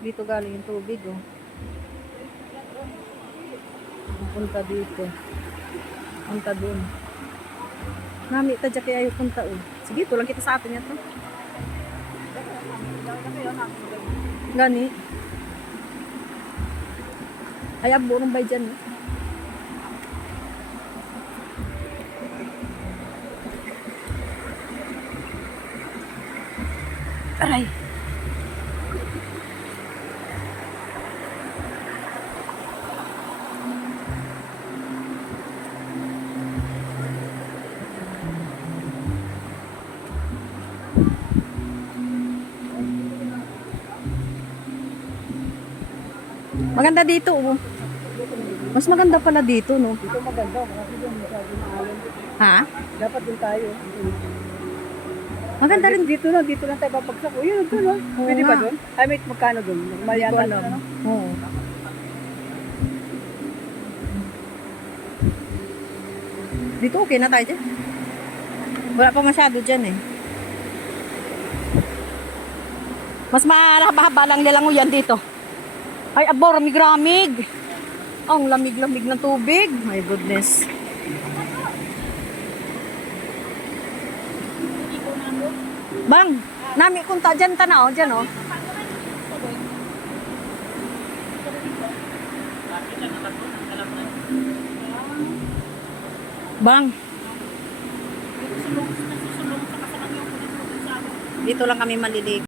Dito galing yung tubig, oh. Punta dito. Punta dun. Nami, tadya kaya yung punta, oh. Sige, tulang kita sa atin yan, to. Gani. Ay, abo nung bay dyan, eh. Aray. Maganda dito, oh. Mas maganda pala dito, no? Dito maganda, kasi doon masyado maalam. Ha? Dapat din tayo. Maganda rin. Dito lang tayo papagsak. O yun, doon, no? Pwede ba nga. doon? Ay, may magkano doon? Malyata alam. na, no? Oo. Dito okay na tayo dyan. Wala pa masyado dyan, eh. Mas mahaba-haba lang nilang yan dito. Ay, abo, ramig-ramig. Ang lamig-lamig ng tubig. My goodness. Bang, nami kunta dyan tanaw, dyan, oh. Bang. Dito lang kami malilig.